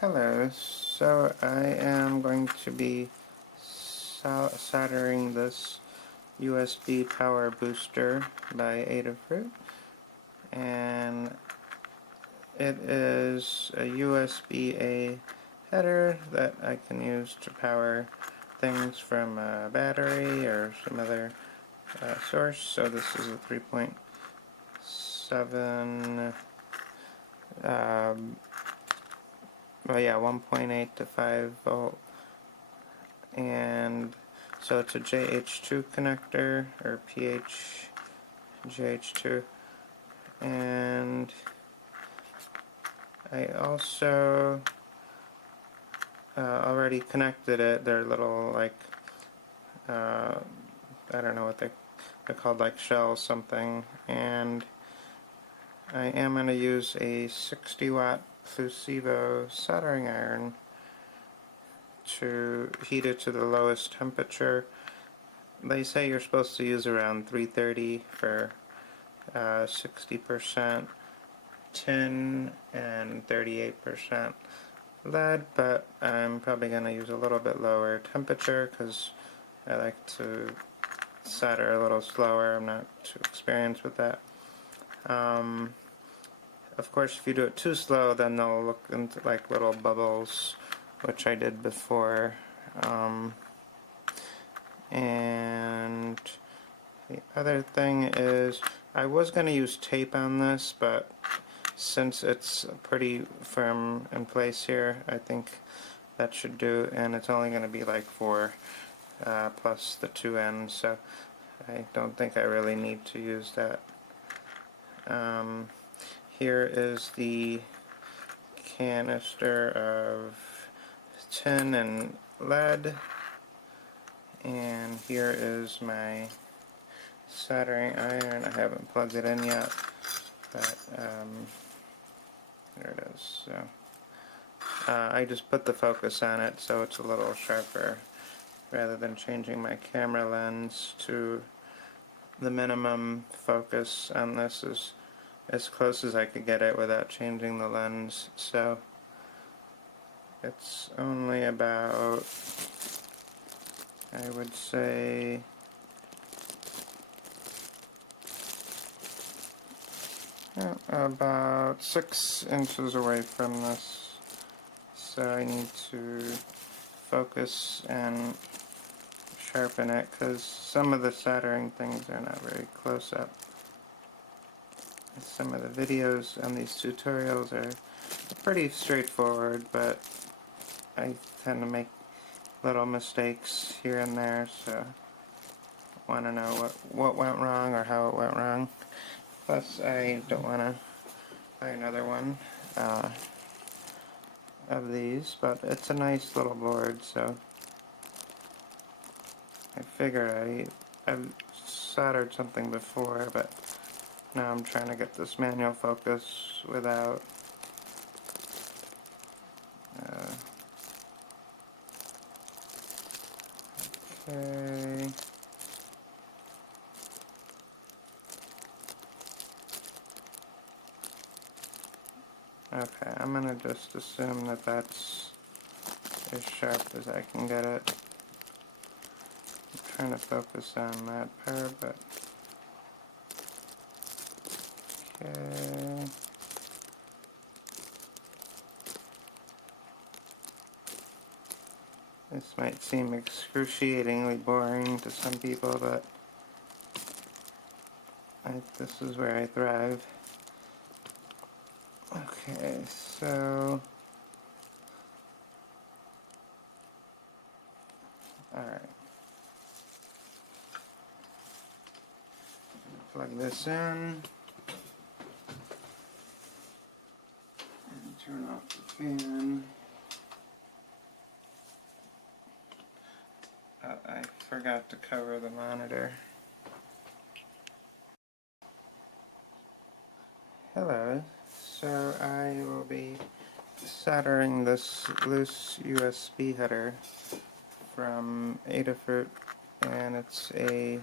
Hello, so I am going to be soldering this USB power booster by Adafruit, and it is a USB-A header that I can use to power things from a battery or some other source. So this is a 3.7 1.8 to 5 volt, and so it's a JH2 connector, or PH JH2, and I also already connected it. They're little, like, I don't know what they're called, like shells something, and I am going to use a 60 watt Fusivo soldering iron to heat it to the lowest temperature. They say you're supposed to use around 330 for 60% tin and 38% lead, but I'm probably going to use a little bit lower temperature because I like to solder a little slower. I'm not too experienced with that. Of course, if you do it too slow, then they'll look into like little bubbles, which I did before. And the other thing is, I was going to use tape on this, but since it's pretty firm in place here, I think that should do, and it's only going to be like 4 plus the 2 ends, so I don't think I really need to use that. Here is the canister of tin and lead, and here is my soldering iron. I haven't plugged it in yet, but there it is. So I just put the focus on it so it's a little sharper, rather than changing my camera lens to the minimum focus on this is as close as I could get it without changing the lens. So it's only about, I would say, about 6 inches away from this, so I need to focus and sharpen it because some of the soldering things are not very close up. Some of the videos on these tutorials are pretty straightforward, but I tend to make little mistakes here and there, so I want to know what went wrong or how it went wrong. Plus, I don't want to buy another one of these, but it's a nice little board, so I figured I've soldered something before, but now I'm trying to get this manual focus without okay. Okay, I'm gonna just assume that that's as sharp as I can get it. I'm trying to focus on that part, but okay. This might seem excruciatingly boring to some people, but this is where I thrive. Okay, so alright. Plug this in and turn off the fan. I forgot to cover the monitor. Hello, so I will be soldering this loose USB header from Adafruit, and it's a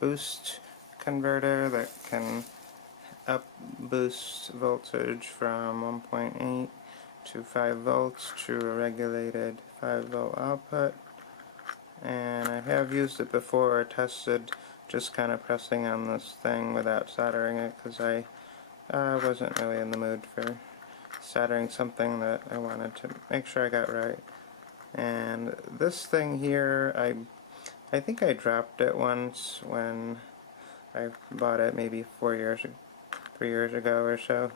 boost converter that can up boost voltage from 1.8 to 5 volts to a regulated 5 volt output. And I have used it before, tested just kind of pressing on this thing without soldering it, because I wasn't really in the mood for soldering something that I wanted to make sure I got right. And this thing here, I think I dropped it once when I bought it maybe 3 years ago or so,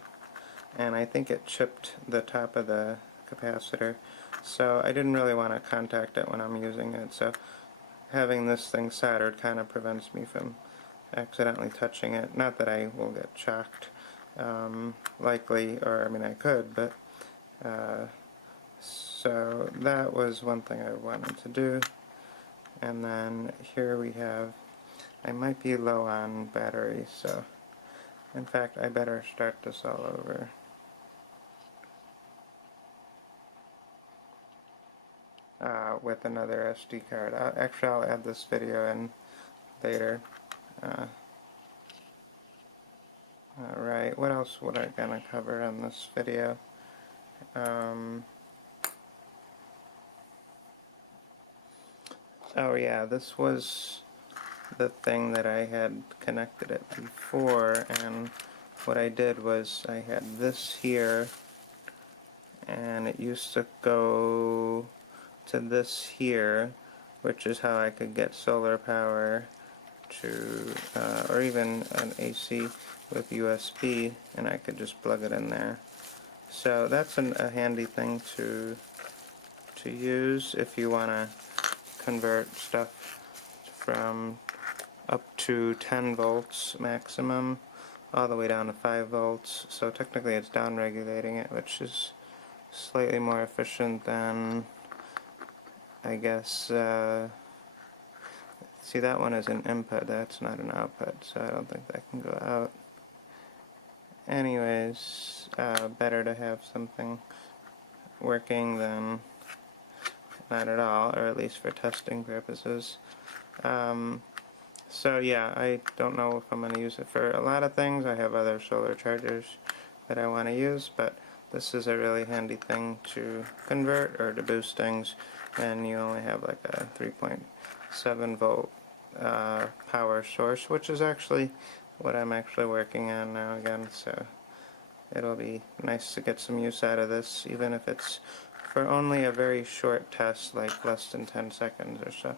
and I think it chipped the top of the capacitor, so I didn't really want to contact it when I'm using it, so having this thing soldered kind of prevents me from accidentally touching it. Not that I will get shocked, likely, or I mean I could, but so that was one thing I wanted to do. And then here we have, I might be low on battery, so in fact I better start this all over. With another SD card. Actually, I'll add this video in later. Alright, what else would I gonna cover on this video? Oh yeah, this was the thing that I had connected it before, and what I did was I had this here, and it used to go to this here, which is how I could get solar power to, or even an AC with USB, and I could just plug it in there. So that's a handy thing to use if you want to convert stuff from up to 10 volts maximum all the way down to 5 volts. So technically it's down regulating it, which is slightly more efficient than, I guess, see, that one is an input, that's not an output, so I don't think that can go out. Anyways, better to have something working than not at all, or at least for testing purposes. So yeah, I don't know if I'm going to use it for a lot of things. I have other solar chargers that I want to use, but this is a really handy thing to convert or to boost things, and you only have like a 3.7 volt power source, which is actually what I'm actually working on now again, so it'll be nice to get some use out of this, even if it's for only a very short test, like less than 10 seconds or so.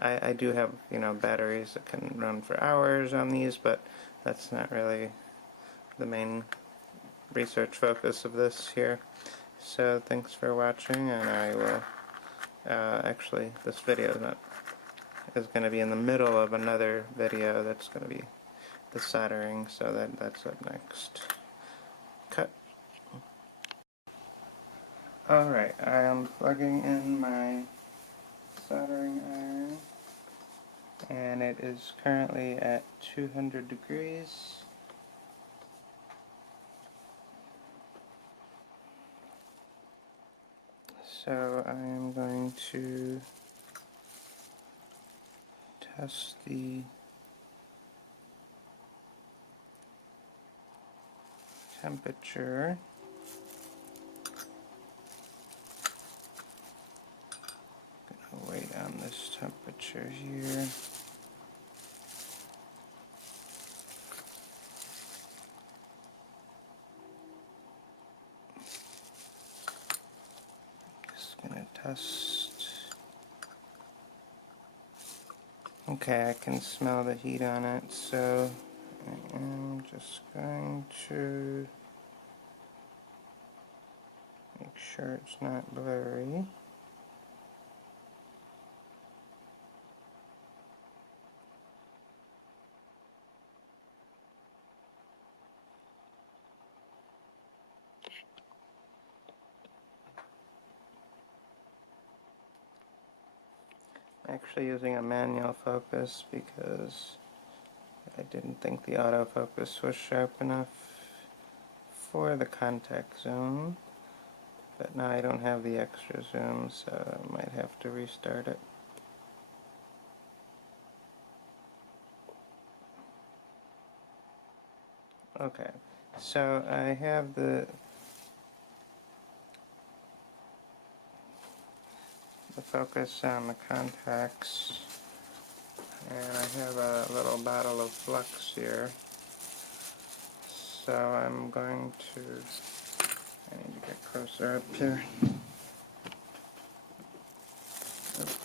I do have, you know, batteries that can run for hours on these, but that's not really the main research focus of this here. So thanks for watching, and I will, actually, this video is going to be in the middle of another video that's going to be the soldering, so that's up next. Cut. Alright, I am plugging in my soldering iron, and it is currently at 200 degrees. So I am going to test the temperature. I'm going to weigh down this temperature here. Just going to test. Okay, I can smell the heat on it, so I am just going to make sure it's not blurry. I'm actually using a manual focus because I didn't think the autofocus was sharp enough for the contact zone, but now I don't have the extra zoom, so I might have to restart it. Okay, so I have the focus on the contacts, and I have a little bottle of flux here. So I'm going to, I need to get closer up here. Oops.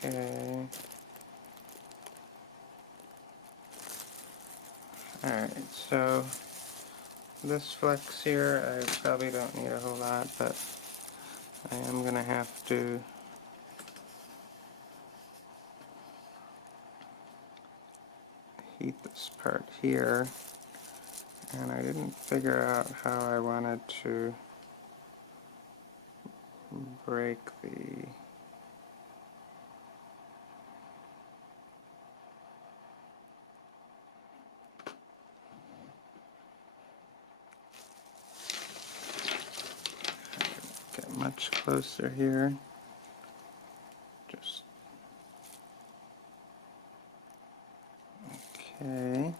Okay. Alright, so this flux here, I probably don't need a whole lot, but I am going to have to heat this part here, and I didn't figure out how I wanted to break the get much closer here. Just okay.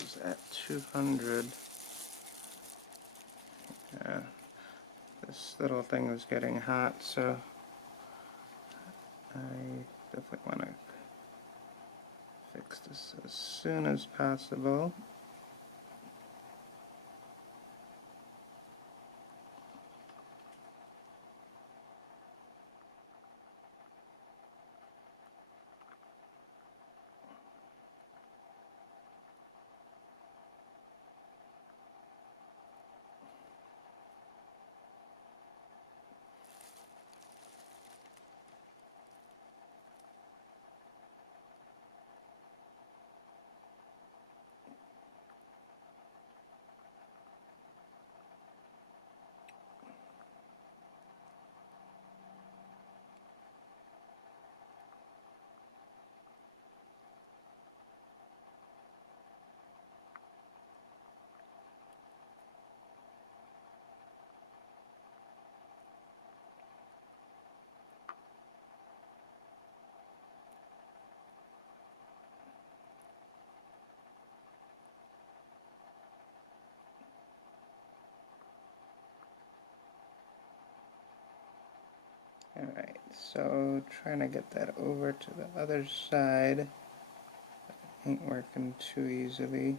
Is at 200. This little thing is getting hot, so I definitely want to fix this as soon as possible. Alright, so trying to get that over to the other side ain't working too easily.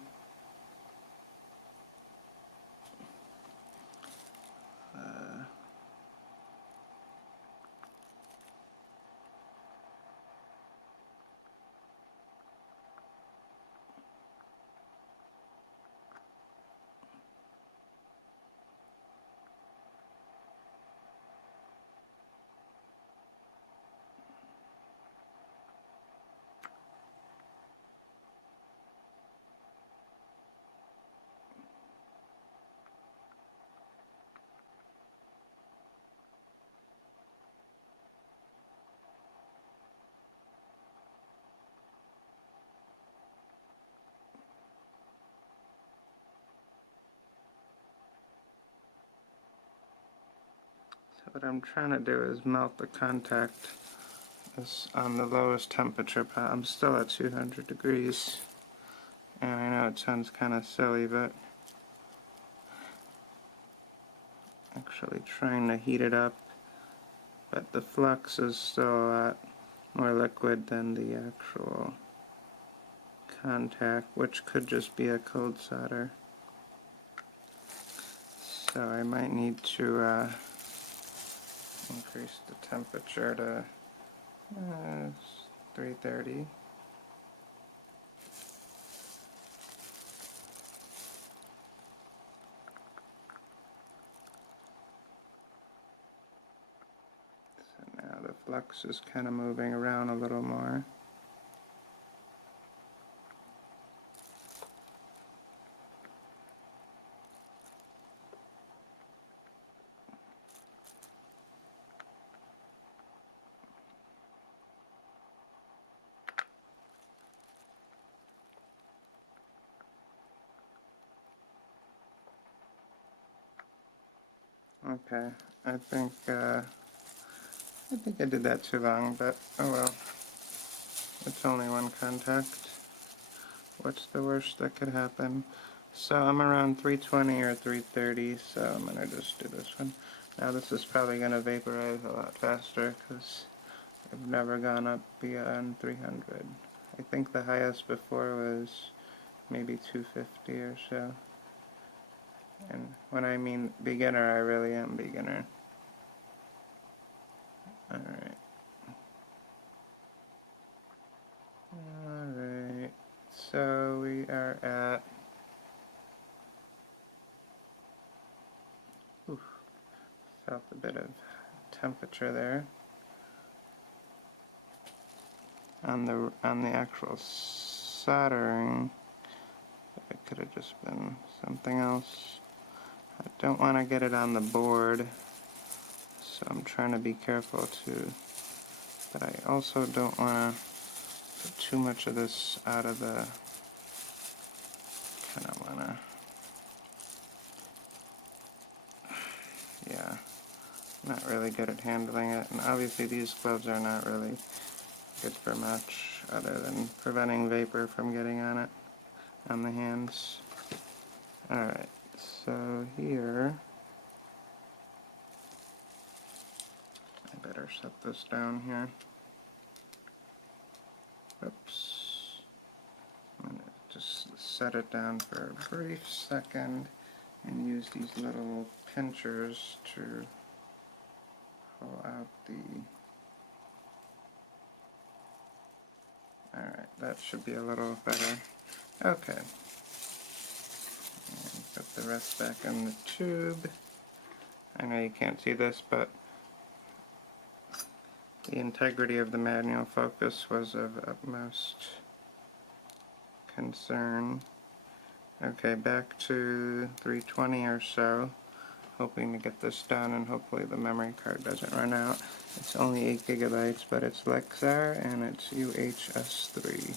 So what I'm trying to do is melt the contact on the lowest temperature. I'm still at 200 degrees, and I know it sounds kind of silly, but actually trying to heat it up. But the flux is still a lot more liquid than the actual contact, which could just be a cold solder. So I might need to increase the temperature to 330. So now the flux is kind of moving around a little more. Okay, I think I did that too long, but oh well. It's only one contact. What's the worst that could happen? So I'm around 320 or 330, so I'm gonna just do this one. Now this is probably gonna vaporize a lot faster because I've never gone up beyond 300. I think the highest before was maybe 250 or so. And when I mean beginner, I really am beginner. Alright. Alright. So we are at... Oof, felt a bit of temperature there. On the actual soldering, it could have just been something else. I don't want to get it on the board, so I'm trying to be careful too. But I also don't want to put too much of this out of the... kind of want to... yeah, not really good at handling it. And obviously these gloves are not really good for much other than preventing vapor from getting on it, on the hands. Alright, so here, I better set this down here. Oops. I'm going to just set it down for a brief second and use these little pinchers to pull out the... Alright, that should be a little better. Okay. And put the rest back in the tube. I know you can't see this, but the integrity of the manual focus was of utmost concern. Okay, back to 320 or so. Hoping to get this done, and hopefully the memory card doesn't run out. It's only 8 gigabytes, but it's Lexar, and it's UHS-3.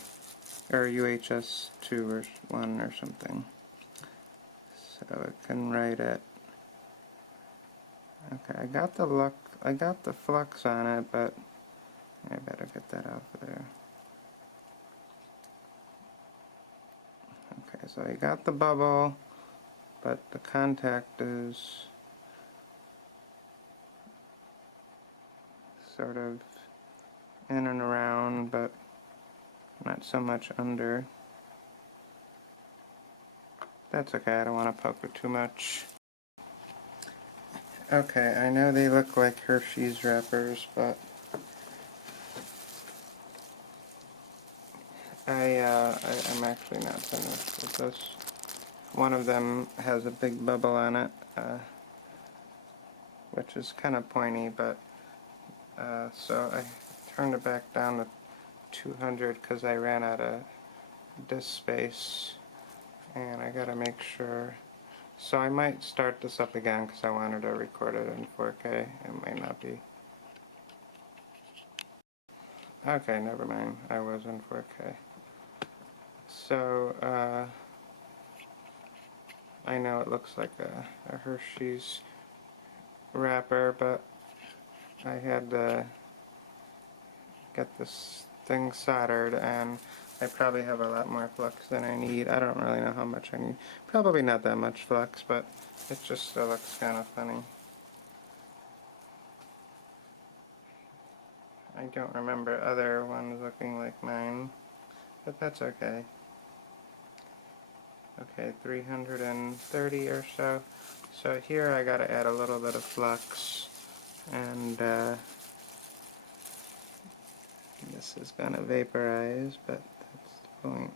Or UHS-2 or 1 or something. So it can write it. Okay, I got the flux on it, but I better get that out of there. Okay, so I got the bubble, but the contact is sort of in and around, but not so much under. That's okay, I don't want to poke it too much. Okay, I know they look like Hershey's wrappers, but I'm actually not finished with this. One of them has a big bubble on it, which is kind of pointy, but so I turned it back down to 200 because I ran out of disk space, and I gotta make sure. So I might start this up again because I wanted to record it in 4K. It might not be. Okay, never mind. I was in 4K. So, I know it looks like a Hershey's wrapper, but I had to get this thing soldered, and I probably have a lot more flux than I need. I don't really know how much I need. Probably not that much flux, but it just still looks kind of funny. I don't remember other ones looking like mine, but that's okay. Okay, 330 or so. So here I gotta add a little bit of flux, and this is gonna vaporize, but that's the point.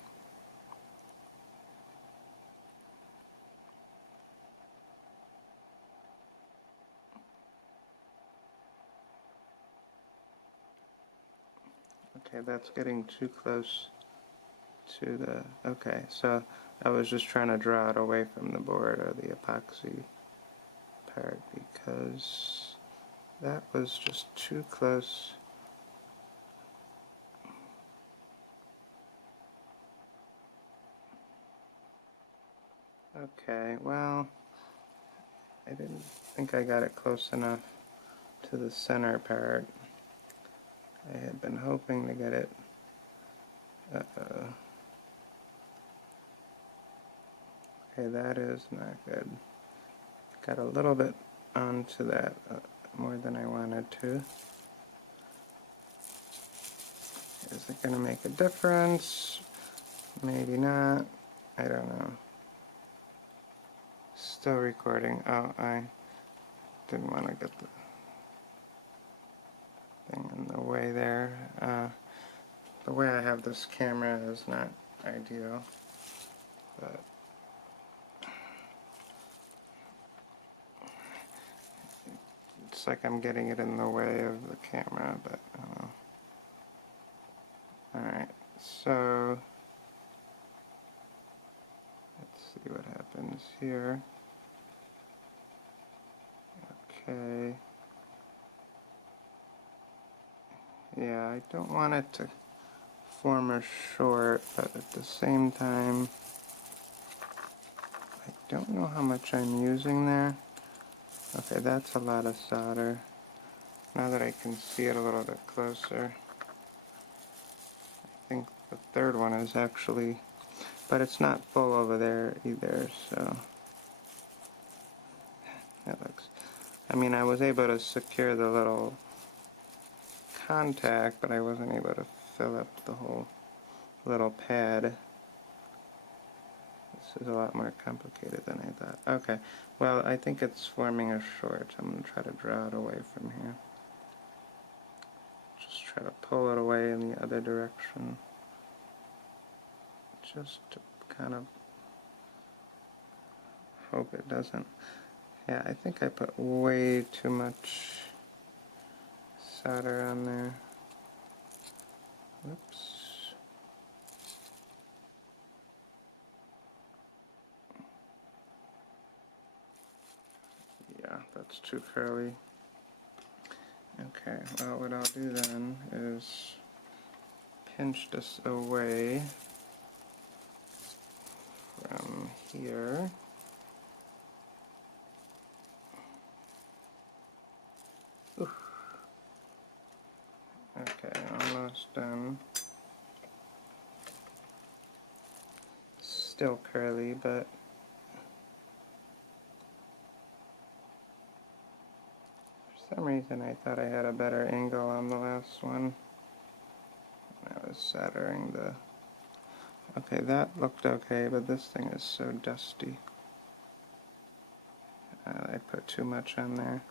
Okay, that's getting too close to the... Okay, so I was just trying to draw it away from the board or the epoxy part because that was just too close. Okay, well, I didn't think I got it close enough to the center part. I had been hoping to get it. Okay, that is not good. Got a little bit onto that, more than I wanted to. Is it going to make a difference? Maybe not. I don't know. Still recording. Oh, I didn't want to get the thing in the way there. The way I have this camera is not ideal, but it's like I'm getting it in the way of the camera, but I don't know. Alright, so let's see what happens here. Okay. Yeah, I don't want it to form a short, but at the same time, I don't know how much I'm using there. Okay, that's a lot of solder. Now that I can see it a little bit closer, I think the third one is actually, but it's not full over there either, so that looks, I mean, I was able to secure the little contact, but I wasn't able to fill up the whole little pad. This is a lot more complicated than I thought. Okay, well, I think it's forming a short. I'm going to try to draw it away from here. Just try to pull it away in the other direction. Just to kind of hope it doesn't. Yeah, I think I put way too much solder on there. Whoops. Yeah, that's too curly. Okay, well, what I'll do then is pinch this away from here. Oof. Okay, almost done. Still curly, but for some reason I thought I had a better angle on the last one. I was soldering the... Okay, that looked okay, but this thing is so dusty. I put too much on there.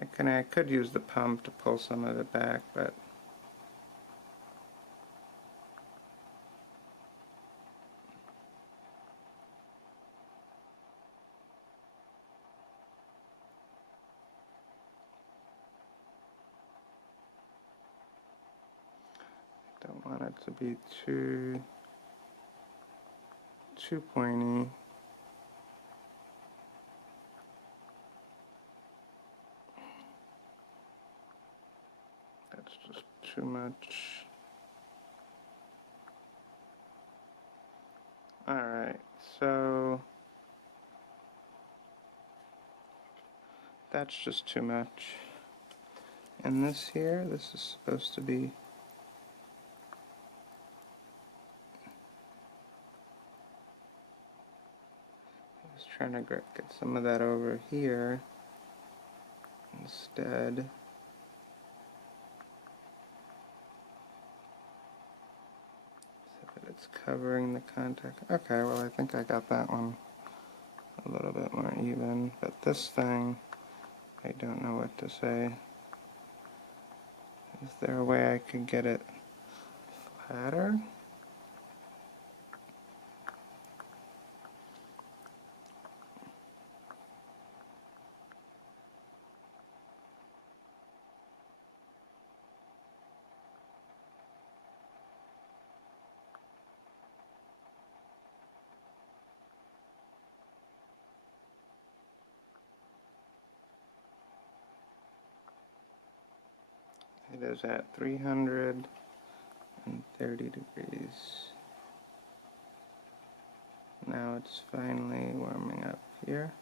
I could use the pump to pull some of it back, but don't want it to be too pointy. That's just too much. Alright, so that's just too much. And this here, this is supposed to be... I was trying to get some of that over here instead. So that it It's covering the contact. Okay, well I think I got that one a little bit more even, but this thing, I don't know what to say. Is there a way I could get it flatter? It is at 330 degrees. Now it's finally warming up here.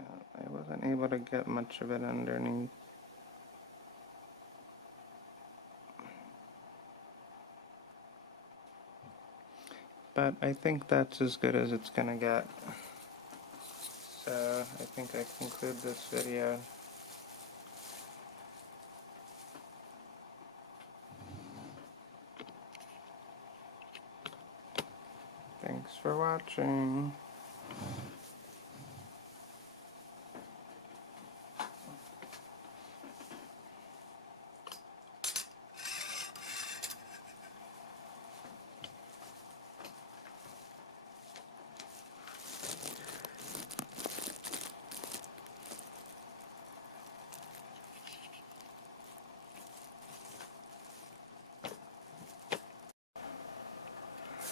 I wasn't able to get much of it underneath. But I think that's as good as it's gonna get. So I think I conclude this video. Thanks for watching.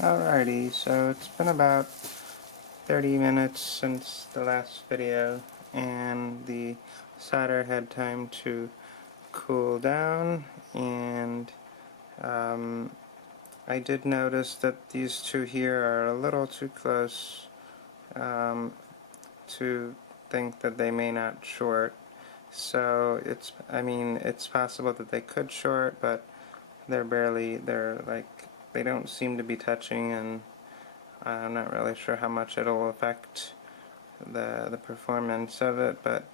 Alrighty, so it's been about 30 minutes since the last video, and the solder had time to cool down, and I did notice that these two here are a little too close to think that they may not short. So it's possible that they could short, but they don't seem to be touching, and I'm not really sure how much it'll affect the performance of it, but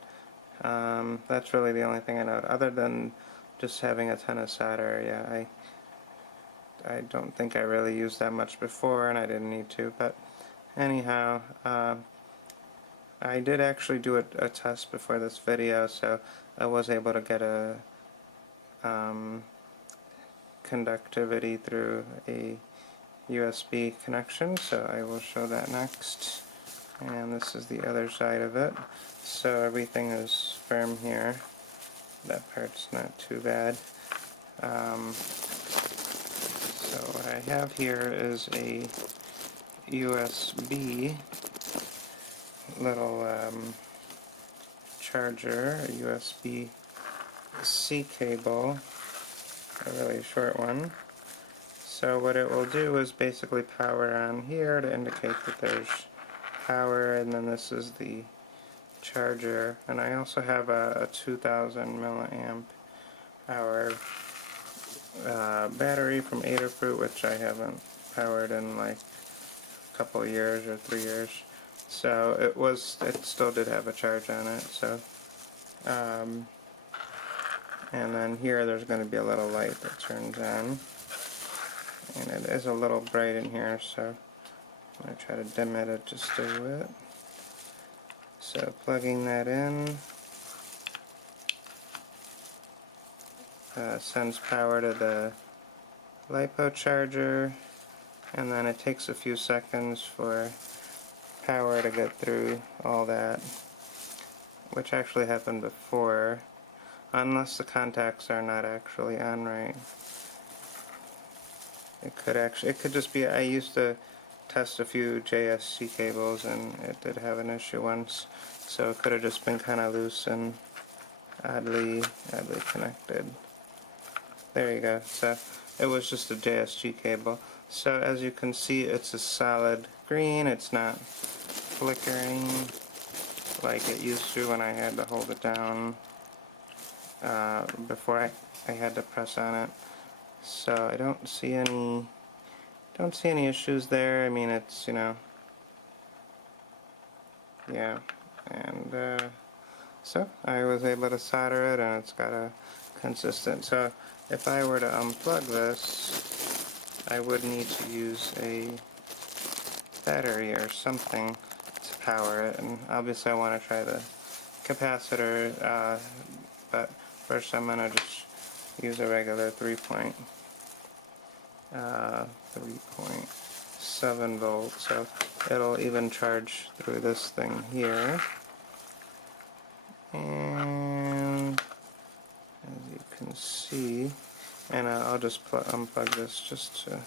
that's really the only thing I know. Other than just having a ton of solder, yeah, I don't think I really used that much before, and I didn't need to, but anyhow, I did actually do a test before this video, so I was able to get a conductivity through a USB connection, so I will show that next. And this is the other side of it. So everything is firm here. That part's not too bad. So what I have here is a USB little charger, a USB-C cable, a really short one. So what it will do is basically power on here to indicate that there's power, and then this is the charger. And I also have a 2000 milliamp hour battery from Adafruit, which I haven't powered in like a couple of years or 3 years. So it still did have a charge on it. So and then here there's going to be a little light that turns on, and it is a little bright in here, so I'm going to try to dim it just a bit. So plugging that in sends power to the lipo charger, and then it takes a few seconds for power to get through all that, which actually happened before, unless the contacts are not actually on right. It could just be, I used to test a few JSC cables and it did have an issue once, so it could have just been kind of loose and oddly connected. There you go. So it was just a JSG cable. So as you can see, it's a solid green. It's not flickering like it used to when I had to hold it down before I had to press on it. So I don't see any issues there. I mean, it's, you know, yeah. And so I was able to solder it, and it's got a consistent. So if I were to unplug this, I would need to use a battery or something to power it, and obviously I want to try the capacitor, but first I'm going to just use a regular 3.7 volts, so it'll even charge through this thing here. And as you can see, and I'll just unplug this just to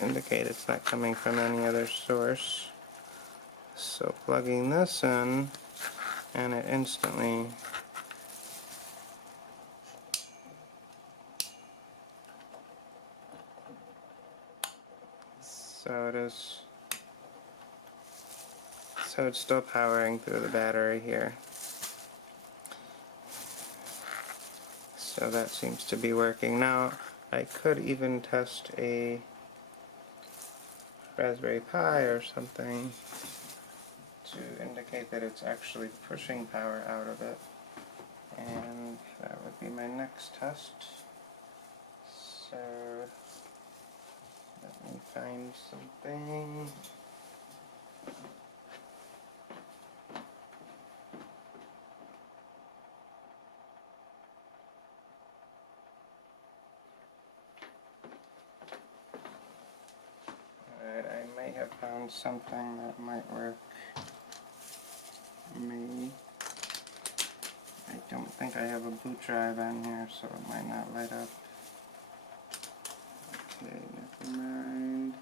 indicate it's not coming from any other source. So plugging this in, and it instantly so it's still powering through the battery here. So that seems to be working. Now I could even test a Raspberry Pi or something to indicate that it's actually pushing power out of it, and that would be my next test. So let me find something. Alright, I may have found something that might work. Maybe. I don't think I have a boot drive on here, so it might not light up. Okay, never mind.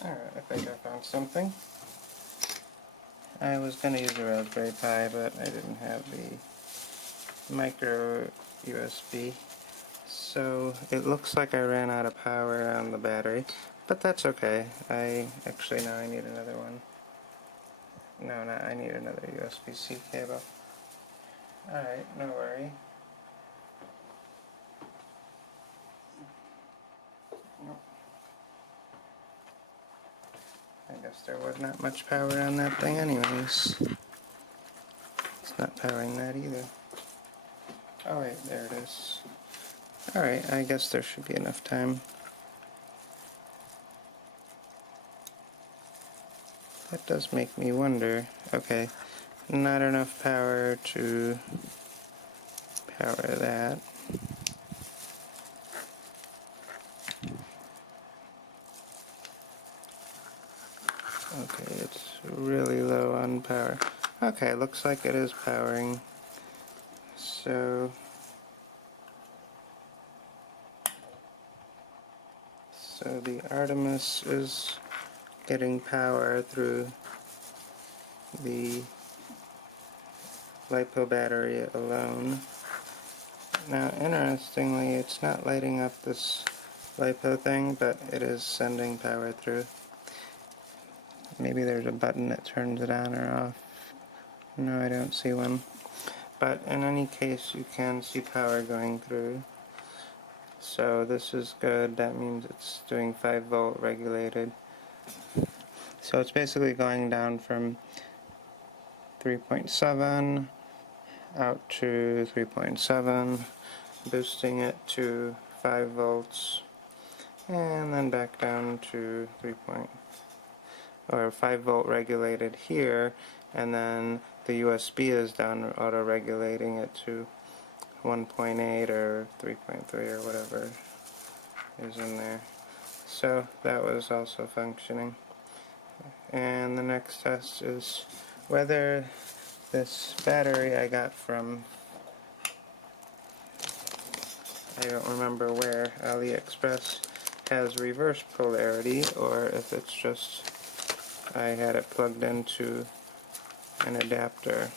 Alright, I think I found something. I was going to use a Raspberry Pi, but I didn't have the micro USB. So it looks like I ran out of power on the battery, but that's okay. I need another one. No, I need another USB-C cable. Alright, no worry. Nope. I guess there was not much power on that thing anyways. It's not powering that either. Oh wait, there it is. Alright, I guess there should be enough time. That does make me wonder. Okay, not enough power to power that. Okay, it's really low on power. Okay, looks like it is powering. So the Artemis is getting power through the lipo battery alone. Now, interestingly, it's not lighting up this lipo thing, but it is sending power through. Maybe there's a button that turns it on or off. No, I don't see one. But in any case, you can see power going through. So this is good. That means it's doing 5 volt regulated. So it's basically going down from 3.7 out to 3.7, boosting it to 5 volts, and then back down to 5 volt regulated here, and then the USB is down auto regulating it to 1.8 or 3.3 or whatever is in there. So that was also functioning. And the next test is whether this battery I got from I don't remember where AliExpress has reverse polarity, or if it's just I had it plugged into an adapter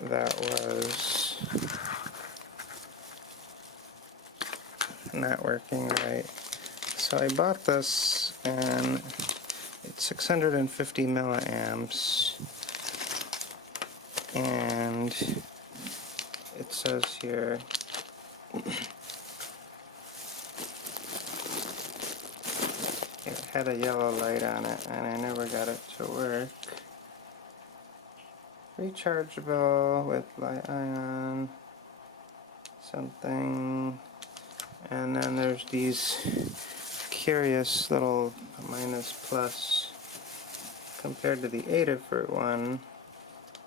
that was not working right. So I bought this, and it's 650 milliamps, and it says here it had a yellow light on it, and I never got it to work. Rechargeable with li-ion something, and then there's these curious little minus plus. Compared to the Adafruit one,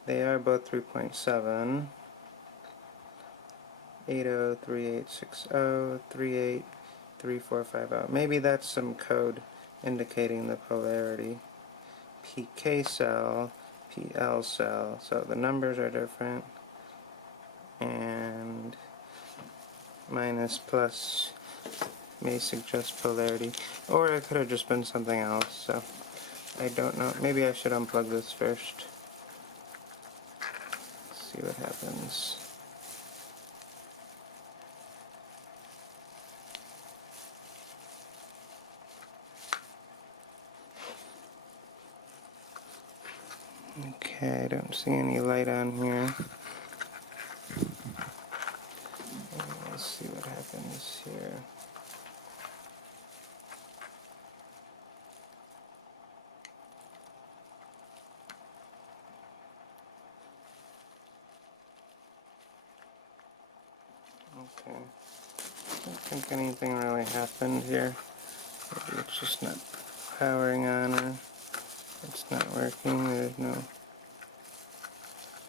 they are both 3.7. 803860 383450. Maybe that's some code indicating the polarity. PK cell, PL cell, so the numbers are different, and minus plus may suggest polarity, or it could have just been something else, so I don't know. Maybe I should unplug this first. See what happens. Okay, I don't see any light on here. Let's see what happens here. Okay, I don't think anything really happened here. Maybe it's just not powering on, or it's not working. There's no